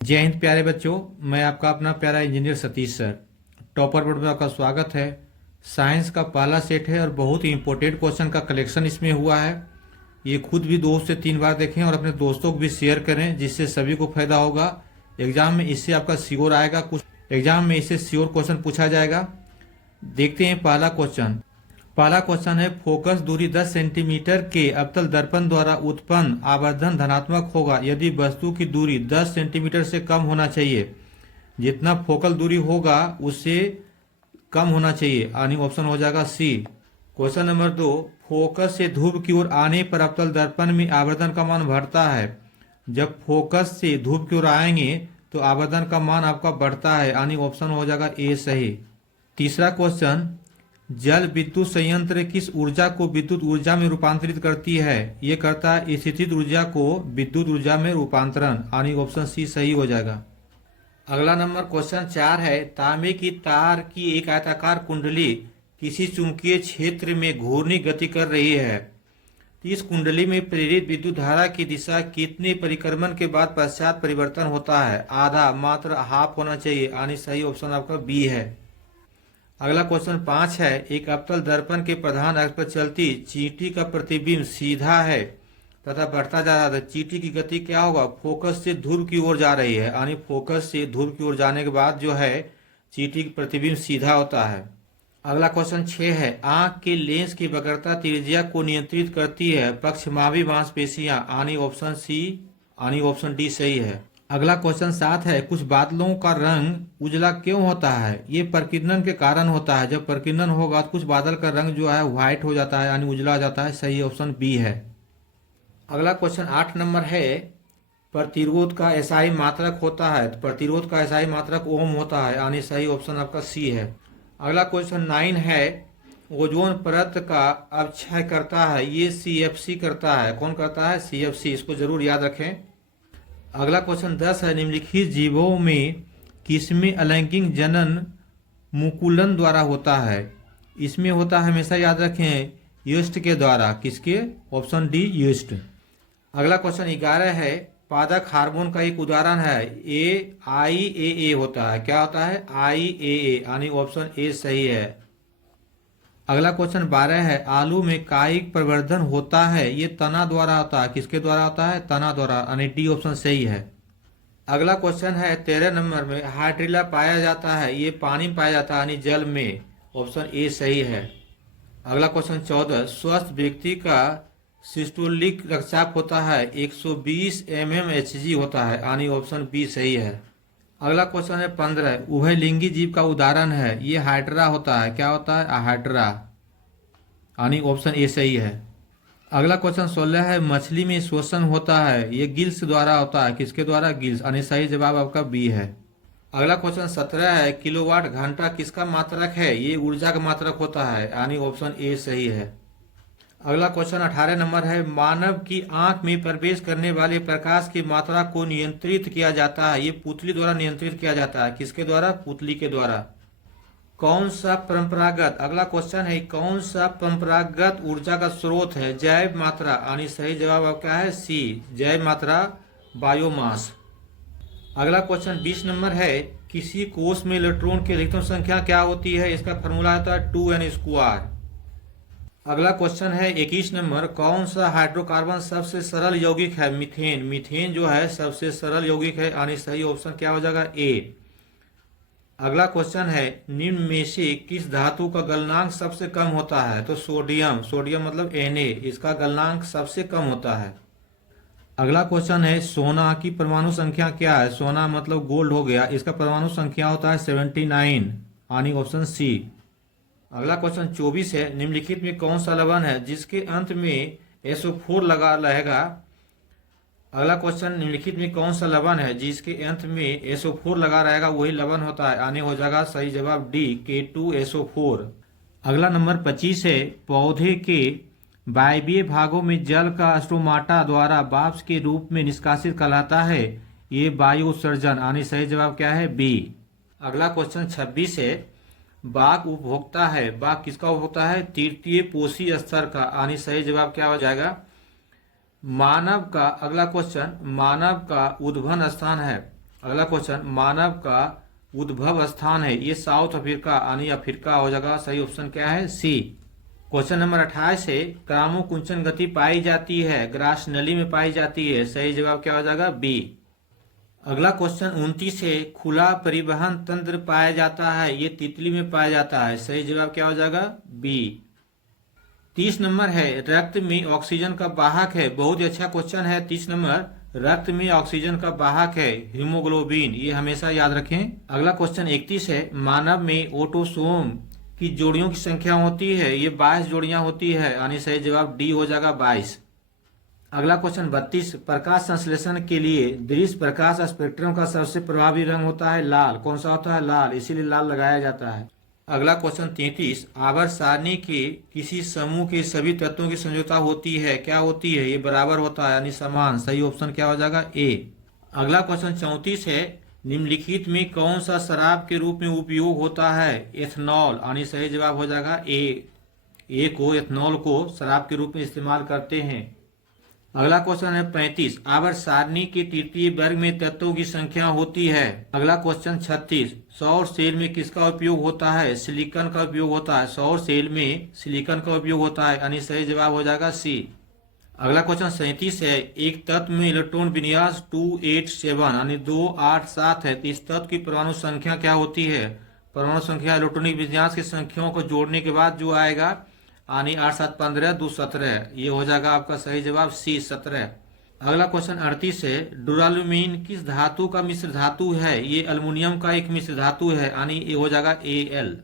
जय हिंद प्यारे बच्चों। मैं आपका अपना प्यारा engineer Satish sir. Topper board में आपका स्वागत है। साइंस का पहला सेट है और बहुत ही इंपॉर्टेंट क्वेश्चन का कलेक्शन इसमें हुआ है। ये खुद भी 2 से 3 बार देखें और अपने दोस्तों को भी शेयर करें, जिससे सभी को फायदा होगा। एग्जाम में इससे आपका श्योर आएगा, कुछ एग्जाम में इससे श्योर क्वेश्चन पूछा जाएगा। देखते हैं पहला क्वेश्चन है, फोकस दूरी 10 सेंटीमीटर के अवतल दर्पण द्वारा उत्पन्न आवर्धन धनात्मक होगा यदि वस्तु की दूरी 10 सेंटीमीटर से कम होना चाहिए। जितना फोकल दूरी होगा उससे कम होना चाहिए, यानी ऑप्शन हो जाएगा सी। क्वेश्चन नंबर 2, फोकस से धूप की ओर आने पर अवतल दर्पण में आवर्धन का मान बढ़ता है। जब फोकस से धूप की ओर आएंगे तो आवर्धन का मान आपका बढ़ता है, यानी ऑप्शन हो जाएगा ए सही। तीसरा क्वेश्चन, जल विद्युत संयंत्र किस ऊर्जा को विद्युत ऊर्जा में रूपांतरित करती है? ये करता है स्थितिज ऊर्जा को विद्युत ऊर्जा में रूपांतरण, यानी ऑप्शन सी सही हो जाएगा। अगला नंबर क्वेश्चन 4 है, तांबे की तार की एक आयताकार कुंडली किसी चुंबकीय क्षेत्र में घूर्णी गति कर रही है। इस कुंडली में प्रेरित विद्युत धारा की दिशा कितने परिक्रमण के बाद पश्चात परिवर्तन होता है? आधा, मात्र, हाफ होना चाहिए, यानी सही ऑप्शन आपका बी है। अगला क्वेश्चन 5 है, एक अवतल दर्पण के प्रधान अक्ष पर चलती चींटी का प्रतिबिंब सीधा है तथा बढ़ता जा रहा है। चींटी की गति क्या होगा? फोकस से ध्रुव की ओर जा रही है, यानी फोकस से ध्रुव की ओर जाने के बाद जो है चींटी का प्रतिबिंब सीधा होता है। अगला क्वेश्चन 6 है, आंख के लेंस की वक्रता त्रिज्या को नियंत्रित करती है पक्षमावी मांसपेशियां, यानी ऑप्शन सी, यानी ऑप्शन डी सही है। अगला क्वेश्चन 7 है, कुछ बादलों का रंग उजला क्यों होता है? ये प्रकीर्णन के कारण होता है। जब प्रकीर्णन होगा तो कुछ बादल का रंग जो है व्हाइट हो जाता है, यानी उजला हो जाता है। सही ऑप्शन बी है। अगला क्वेश्चन 8 नंबर है, प्रतिरोध का एसआई मात्रक होता है। तो प्रतिरोध का एसआई मात्रक ओम होता है, यानी सही ऑप्शन आपका सी है। अगला क्वेश्चन 9 है, ओजोन परत का अपक्षय करता है, ये सीएफसी करता है। कौन करता है? सीएफसी। इसको जरूर याद रखें। अगला क्वेश्चन 10 है, निम्नलिखित जीवों में किसमें अलैंगिक जनन मुकुलन द्वारा होता है? इसमें होता है, हमेशा याद रखें, यीस्ट के द्वारा। किसके? Option D, yeast. अगला क्वेश्चन 11 है, पादक हार्मोन का एक उदाहरण है, ए आई ए होता है। क्या होता है? आई ए, यानी ऑप्शन ए सही है। अगला क्वेश्चन 12 है, आलू में कायिक प्रवर्धन होता है, ये तना द्वारा होता है। किसके द्वारा होता है? तना द्वारा, यानी डी ऑप्शन सही है। अगला क्वेश्चन है 13 नंबर में, हाइड्रिला पाया जाता है, ये पानी में पाया जाता है, यानी जल में। ऑप्शन ए सही है। अगला क्वेश्चन 14, स्वस्थ व्यक्ति का सिस्टोलिक रक्तचाप होता है 120 mmHg होता है, यानी ऑप्शन बी सही है। अगला क्वेश्चन है 15, उभयलिंगी जीव का उदाहरण है, ये हाइड्रा होता है। क्या होता है? हाइड्रा, यानी ऑप्शन ए सही है। अगला क्वेश्चन 16 है, मछली में श्वसन होता है, ये गिल्स द्वारा होता है। किसके द्वारा? गिल्स, यानी सही जवाब आपका बी है। अगला क्वेश्चन 17 है, किलोवाट घंटा किसका मात्रक है? ये ऊर्जा का मात्रक होता है, यानी ऑप्शन ए सही है। अगला क्वेश्चन 18 नंबर है, मानव की आंख में प्रवेश करने वाले प्रकाश की मात्रा को नियंत्रित किया जाता है, ये पुतली द्वारा नियंत्रित किया जाता है। किसके द्वारा? पुतली के द्वारा। कौन सा परंपरागत, अगला क्वेश्चन है, कौन सा परंपरागत ऊर्जा का स्रोत है? जैव मात्रा, यानी सही जवाब आपका है सी, जैव मात्रा, बायोमास। अगला क्वेश्चन 20 नंबर है, किसी कोष में इलेक्ट्रॉन की अधिकतम संख्या क्या होती है? इसका फॉर्मूला होता है 2n²। अगला क्वेश्चन है 21 नंबर, कौन सा हाइड्रोकार्बन सबसे सरल यौगिक है? मीथेन। मीथेन जो है सबसे सरल यौगिक है, यानी सही ऑप्शन क्या हो जाएगा? ए। अगला क्वेश्चन है, निम्न में से किस धातु का गलनांक सबसे कम होता है? तो सोडियम। सोडियम मतलब Na, इसका गलनांक सबसे कम होता है। अगला क्वेश्चन है, सोना की परमाणु संख्या क्या है? सोना मतलब गोल्ड हो गया, इसका परमाणु संख्या होता है 79, यानी ऑप्शन सी। अगला क्वेश्चन 24 है, निम्नलिखित में कौन सा लवण है जिसके अंत में SO4 लगा रहेगा? अगला क्वेश्चन, निम्नलिखित में कौन सा लवण है जिसके अंत में SO4 लगा रहेगा, वही लवण होता है, यानी हो जाएगा सही जवाब डी, K2SO4। अगला नंबर 25 है, पौधे के वायवीय भागों में जल का स्टोमाटा द्वारा वाष्प के रूप में निष्कासित कहलाता है, ये वायु उत्सर्जन, यानी सही जवाब क्या है? बी। अगला क्वेश्चन 26 है, बाघ उपभोक्ता है, बाघ किसका उपभोक्ता है? तृतीय पोषी स्तर का, यानी सही जवाब क्या हो जाएगा? मानव का। अगला क्वेश्चन, मानव का उद्भवन स्थान है अगला क्वेश्चन, मानव का उद्भव स्थान है, ये साउथ अफ्रीका यानी अफ्रीका हो जाएगा। सही ऑप्शन क्या है? सी। क्वेश्चन नंबर 28 है, क्रामो कुंचन गति पाई जाती है, ग्रास नली में पाई जाती है। सही जवाब क्या हो जाएगा? बी। अगला क्वेश्चन 29 है, खुला परिवहन तंत्र पाया जाता है, ये तितली में पाया जाता है। सही जवाब क्या हो जाएगा? बी। 30 नंबर है, रक्त में ऑक्सीजन का वाहक है, बहुत ही अच्छा क्वेश्चन है। 30 नंबर, रक्त में ऑक्सीजन का वाहक है हीमोग्लोबिन, ये हमेशा याद रखें। अगला क्वेश्चन 31 है, मानव में ऑटोसोम की जोड़ियों की संख्या होती है, ये 22 जोड़ियां होती है, यानी सही जवाब डी हो जाएगा 22। अगला क्वेश्चन 32, प्रकाश संश्लेषण के लिए दृश्य प्रकाश स्पेक्ट्रम का सबसे प्रभावी रंग होता है लाल। कौन सा होता है? लाल, इसीलिए लाल लगाया जाता है। अगला क्वेश्चन 33, आवर्त सारणी के किसी समूह के सभी तत्वों की संयोजकता होती है, क्या होती है? ये बराबर होता है यानी समान। सही ऑप्शन क्या हो जाएगा? ए। अगला क्वेश्चन 34 है, निम्नलिखित में कौन सा शराब के रूप में उपयोग होता है? एथनॉल, यानी सही जवाब हो जाएगा ए को, एथनॉल को शराब के रूप में इस्तेमाल करते हैं। अगला क्वेश्चन है 35, आवर्त सारणी के तृतीय वर्ग में तत्वों की संख्या होती है। अगला क्वेश्चन 36, सौर सेल में किसका उपयोग होता है? सिलिकॉन का उपयोग होता है। सौर सेल में सिलिकॉन का उपयोग होता है, यानी सही जवाब हो जाएगा सी। अगला क्वेश्चन 37 है, एक तत्व में इलेक्ट्रॉन विन्यास 287 यानी 287 है, तो इस तत्व की परमाणु संख्या क्या होती है? परमाणु संख्या इलेक्ट्रॉनिक विन्यास की संख्याओं को जोड़ने के बाद जो आएगा, यानी 8 7 15 2 17, ये हो जाएगा आपका सही जवाब सी 17। अगला क्वेश्चन 38 है, डुरालुमीन किस धातु का मिश्र धातु है? ये एल्युमिनियम का एक मिश्र धातु है, यानी ये हो जाएगा Al।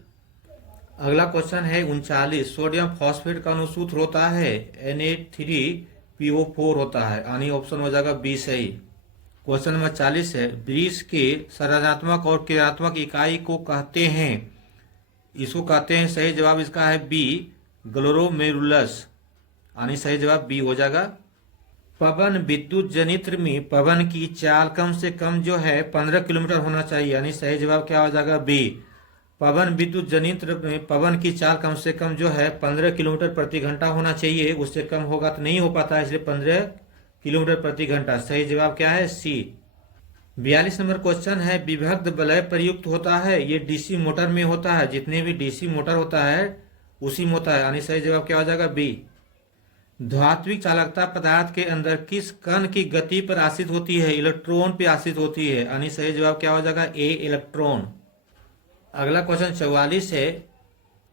अगला क्वेश्चन है 39, सोडियम फॉस्फेट का अनुसूत्र होता है Na3PO4 होता है, यानी ऑप्शन हो जाएगा बी सही। क्वेश्चन नंबर 40 है, वृक्ष के संरचनात्मक और क्रियात्मक इकाई को कहते हैं, इसको कहते हैं, सही जवाब इसका है बी, ग्लोमेरुलस, यानी सही जवाब बी हो जाएगा। पवन विद्युत जनित्र में पवन की चाल कम से कम जो है 15 किलोमीटर होना चाहिए, यानी सही जवाब क्या हो जाएगा? बी। पवन विद्युत जनित्र में पवन की चाल कम से कम जो है 15 किलोमीटर प्रति घंटा होना चाहिए, उससे कम होगा तो नहीं हो पाता, इसलिए 15 किलोमीटर प्रति घंटा। सही जवाब क्या है? सी। 42 नंबर क्वेश्चन है, विभक्त वलय प्रयुक्त होता है, ये डीसी मोटर में होता है, जितने भी डीसी मोटर होता है उसी में होता है, यानी सही जवाब क्या हो जाएगा? बी। धात्विक चालकता पदार्थ के अंदर किस कण की गति पर आश्रित होती है? इलेक्ट्रॉन पे आश्रित होती है, यानी सही जवाब क्या हो जाएगा? ए, इलेक्ट्रॉन। अगला क्वेश्चन 44 है,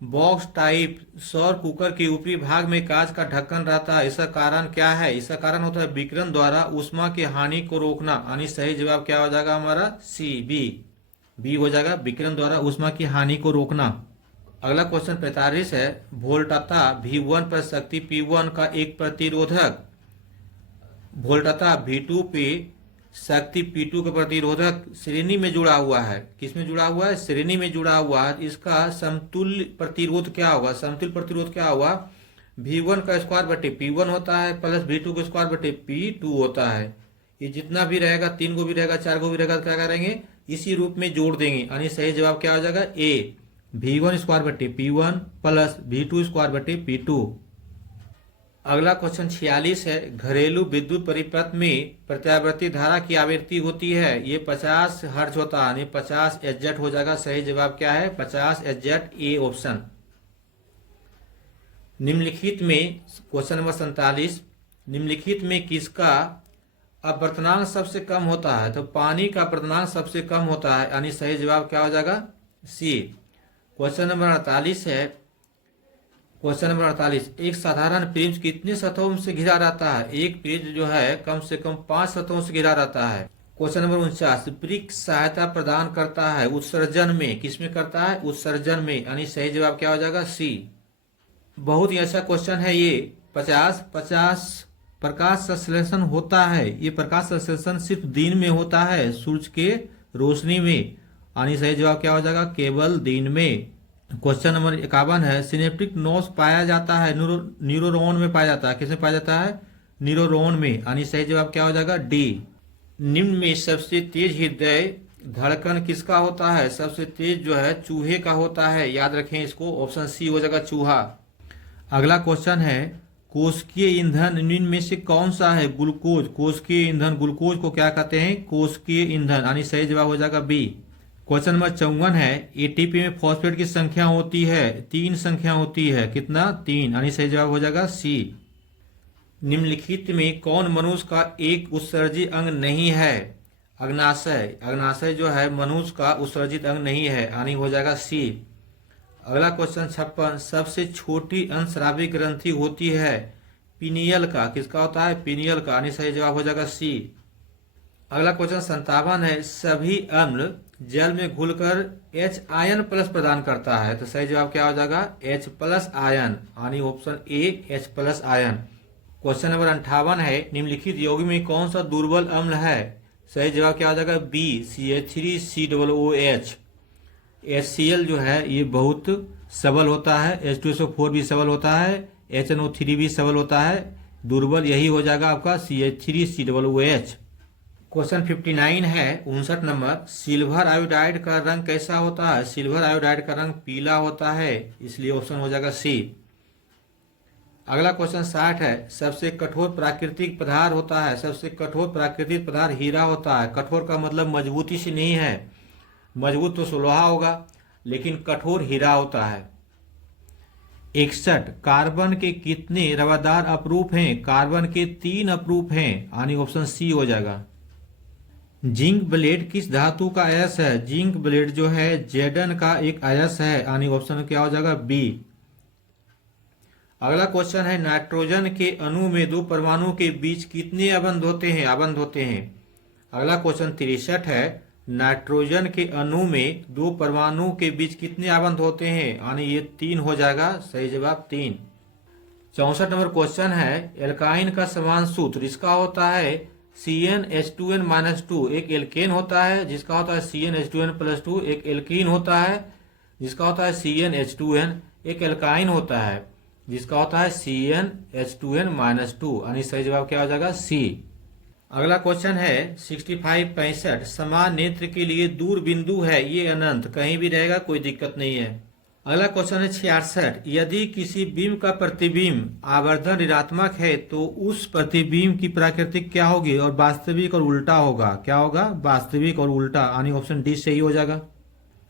बॉक्स टाइप सौर कुकर के ऊपरी भाग में कांच का ढक्कन रहता है, इसका कारण क्या है? इसका कारण होता है विकिरण द्वारा ऊष्मा की हानि को रोकना, यानी सही जवाब क्या हो जाएगा हमारा? सी, बी हो जाएगा, विकिरण द्वारा ऊष्मा की हानि को रोकना। अगला क्वेश्चन 45 है, वोल्टता V1 पर शक्ति P1 का एक प्रतिरोधक वोल्टता V2 पे शक्ति P2 का प्रतिरोधक श्रेणी में जुड़ा हुआ है। किस में जुड़ा हुआ है? श्रेणी में जुड़ा हुआ है। इसका समतुल्य प्रतिरोध क्या होगा? समतुल्य प्रतिरोध क्या होगा? V1 का स्क्वायर बटे P1 होता है प्लस V2 का स्क्वायर बटे P2 होता है। ये जितना भी रहेगा, 3 को भी रहेगा, 4 को भी रहेगा, क्या करेंगे? इसी रूप में जोड़ देंगे, यानी सही जवाब क्या हो जाएगा? ए, V1 स्क्वायर बटे P1 प्लस V2 स्क्वायर बटे P2। अगला क्वेश्चन 46 है, घरेलू विद्युत परिपथ में प्रत्यावर्ती धारा की आवृत्ति होती है, ये 50 हर्ट्ज होता है, यानी 50 Hz हो जाएगा। सही जवाब क्या है? 50 Hz, ए ऑप्शन। निम्नलिखित में क्वेश्चन नंबर 47, निम्नलिखित में किसका अपवर्तनांक सबसे कम होता है? तो पानी का अपवर्तनांक सबसे कम होता है, यानी सही जवाब क्या हो जाएगा? सी। क्वेश्चन नंबर 48 है, क्वेश्चन नंबर 48, एक साधारण प्रिज्म कितने सतहों से घिरा रहता है? एक प्रिज्म जो है कम से कम 5 सतहों से घिरा रहता है। क्वेश्चन नंबर 49, वृक्ष सहायता प्रदान करता है उत्सर्जन में, किसमें करता है? उत्सर्जन में, यानी सही जवाब क्या हो जाएगा? सी। बहुत ही अच्छा क्वेश्चन है ये। 50 प्रकाश संश्लेषण होता है, ये प्रकाश संश्लेषण सिर्फ दिन में होता है, सूरज के रोशनी में, यानी सही जवाब क्या हो जाएगा? केवल दिन में। क्वेश्चन नंबर 51 है, सिनेप्टिक नोड्स पाया जाता है न्यूरोन में पाया जाता है, किसमें पाया जाता है? न्यूरोन में, यानी सही जवाब क्या हो जाएगा? डी। निम्न में सबसे तेज हृदय धड़कन किसका होता है? सबसे तेज जो है चूहे का होता है, याद रखें इसको, ऑप्शन सी हो जाएगा चूहा। अगला क्वेश्चन है, कोशिकीय ईंधन निम्न में से कौन सा है? ग्लूकोज। कोशिकीय ईंधन ग्लूकोज को क्या कहते हैं? कोशिकीय ईंधन, यानी सही जवाब हो जाएगा बी। क्वेश्चन नंबर 54 है, एटीपी में फॉस्फेट की संख्या होती है? 3 संख्या होती है। कितना? 3, यानी सही जवाब हो जाएगा सी। निम्नलिखित में कौन मनुष्य का एक उत्सर्जी अंग नहीं है? अग्नाशय। अग्नाशय जो है मनुष्य का उत्सर्जित अंग नहीं है, यानी हो जाएगा सी। अगला क्वेश्चन 56, सबसे छोटी अंतस्रावी ग्रंथि होती है? पीनियल का। किसका होता है? पीनियल का, यानी सही जवाब हो जाएगा सी। अगला क्वेश्चन 57 है, सभी अम्ल जल में घुलकर H आयन प्लस प्रदान करता है, तो सही जवाब क्या हो जाएगा? H प्लस आयन, यानी option A H plus ion. Question number 58 है, निम्नलिखित यौगिक में कौन सा दुर्बल अम्ल है? सही जवाब क्या हो जाएगा? B CH3COOH। HCl जो है ये बहुत सबल होता है, H2SO4 भी सबल होता है, HNO3 भी सबल होता है। दुर्बल यही हो जाएगा आपका CH3COOH। क्वेश्चन 59 है, 59 नंबर, सिल्वर आयोडाइड का रंग कैसा होता है? सिल्वर आयोडाइड का रंग पीला होता है, इसलिए ऑप्शन हो जाएगा सी। अगला क्वेश्चन 60 है, सबसे कठोर प्राकृतिक पदार्थ होता है? सबसे कठोर प्राकृतिक पदार्थ हीरा होता है। कठोर का मतलब मजबूती से नहीं है, मजबूत तो लोहा होगा, लेकिन कठोर हीरा होता है। 61, कार्बन के कितने रवादार अपरूप हैं? कार्बन के 3 अपरूप हैं, यानी ऑप्शन सी हो जाएगा। जिंक ब्लेड किस धातु का अयस्क है? जिंक ब्लेड जो है जेडन का एक अयस्क है, यानी ऑप्शन क्या हो जाएगा? बी। अगला क्वेश्चन है, नाइट्रोजन के अणु में 2 परमाणु के बीच कितने आबंध होते हैं? आबंध होते हैं। अगला क्वेश्चन 63 है, नाइट्रोजन के अणु में 2 परमाणु के बीच कितने आबंध होते हैं? यानी ये 3 हो जाएगा, सही जवाब 3। 64 नंबर क्वेश्चन है, एल्काइन का समान सूत्र इसका होता है CnH2n-2। एक एल्केन होता है जिसका होता है CnH2n+2, एक एल्कीन होता है जिसका होता है CnH2n, एक एल्काइन होता है जिसका होता है CnH2n-2, यानी सही जवाब क्या हो जाएगा? सी। अगला क्वेश्चन है 65 समान नेत्र के लिए दूर बिंदु है, ये अनंत कहीं भी रहेगा, कोई दिक्कत नहीं है। अगला क्वेश्चन है 66, यदि किसी बिंब का प्रतिबिंब आवर्धन ऋणात्मक है तो उस प्रतिबिंब की प्राकृतिक क्या होगी? और वास्तविक और उल्टा होगा। क्या होगा? वास्तविक और उल्टा, यानी ऑप्शन डी सही हो जाएगा।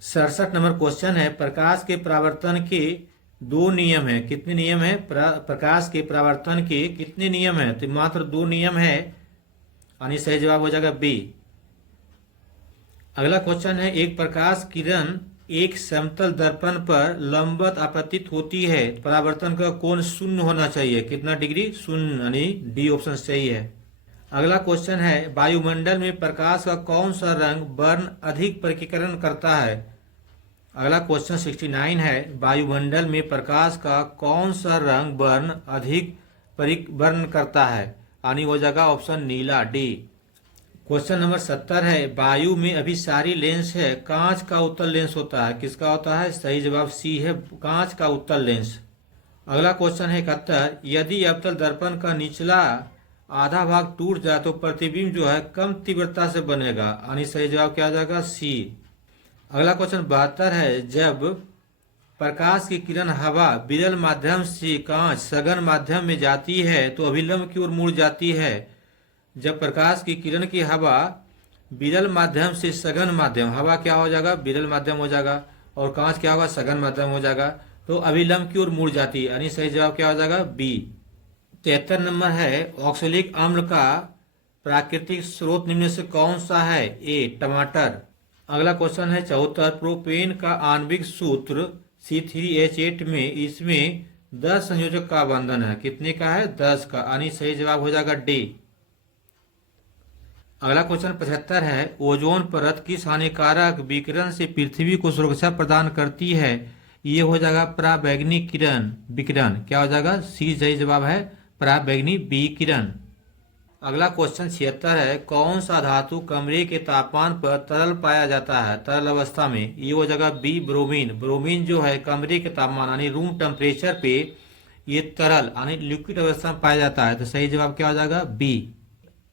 67 नंबर क्वेश्चन है, प्रकाश के परावर्तन के 2 नियम है। कितने नियम है? प्रकाश के परावर्तन के कितने नियम है? तो मात्र 2 नियम है, यानी सही जवाब हो जाएगा बी। अगला क्वेश्चन है, एक प्रकाश किरण एक समतल दर्पण पर लंबवत आपतित होती है, परावर्तन का कोण 0 होना चाहिए। कितना डिग्री? 0, यानी डी ऑप्शन सही है। अगला क्वेश्चन है, वायुमंडल में प्रकाश का कौन सा रंग वर्ण अधिक परागीकरण करता है? अगला क्वेश्चन 69 है, वायुमंडल में प्रकाश का कौन सा रंग वर्ण अधिक परागीकरण करता है? यानी हो जाएगा ऑप्शन नीला, डी। क्वेश्चन नंबर 70 है, वायु में अभिसारी लेंस है, कांच का उत्तल लेंस होता है, किसका होता है? सही जवाब सी है, कांच का उत्तल लेंस। अगला क्वेश्चन है 71, यदि अवतल दर्पण का निचला आधा भाग टूट जाए तो प्रतिबिंब जो है कम तीव्रता से बनेगा, यानी सही जवाब क्या आ जाएगा? सी। अगला क्वेश्चन 72 है, जब प्रकाश की किरण हवा विरल माध्यम से कांच सघन माध्यम में जाती है तो अभिलंब की ओर मुड़ जाती है। जब प्रकाश की किरण की हवा विरल माध्यम से सघन माध्यम, हवा क्या हो जाएगा? विरल माध्यम हो जाएगा, और कांच क्या होगा? सघन माध्यम हो जाएगा, तो अभिलंब की ओर मुड़ जाती है, यानी सही जवाब क्या हो जाएगा? बी। 73 नंबर है, ऑक्सैलिक अम्ल का प्राकृतिक स्रोत निम्न से कौन सा है? ए टमाटर। अगला क्वेश्चन है 74, प्रोपेन का आणविक सूत्र C3H8 में इसमें 10 संयोजक का बंधन है, कितने का है? 10 का, यानी सही जवाब हो जाएगा डी। अगला क्वेश्चन 75 है, ओजोन परत किस हानिकारक विकिरण से पृथ्वी को सुरक्षा प्रदान करती है? ये हो जाएगा पराबैंगनी किरण विकिरण। क्या हो जाएगा? सी सही जवाब है, पराबैंगनी विकिरण। अगला क्वेश्चन 76 है, कौन सा धातु कमरे के तापमान पर तरल पाया जाता है, तरल अवस्था में? ये हो जाएगा बी ब्रोमीन। ब्रोमीन जो है कमरे के तापमान यानी रूम टेम्परेचर पे ये तरल यानी लिक्विड अवस्था में पाया जाता है, तो सही जवाब क्या हो जाएगा? बी।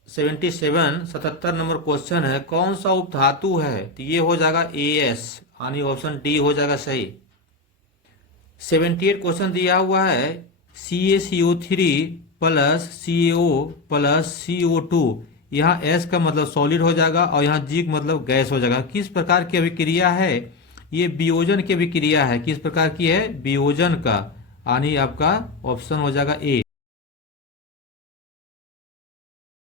77 नंबर क्वेश्चन है, कौन सा उपधातु है? तो ये हो जाएगा AS, यानी ऑप्शन डी हो जाएगा सही। 78 क्वेश्चन दिया हुआ है, CaCO3 plus CO plus CO2। यहाँ S का मतलब सॉलिड हो जाएगा और यहाँ G का मतलब गैस हो जाएगा। किस प्रकार की अभिक्रिया है? ये वियोजन की अभिक्रिया है। किस प्रकार की है? वियोजन का, यानी आपका ऑप्शन हो जाएगा ए।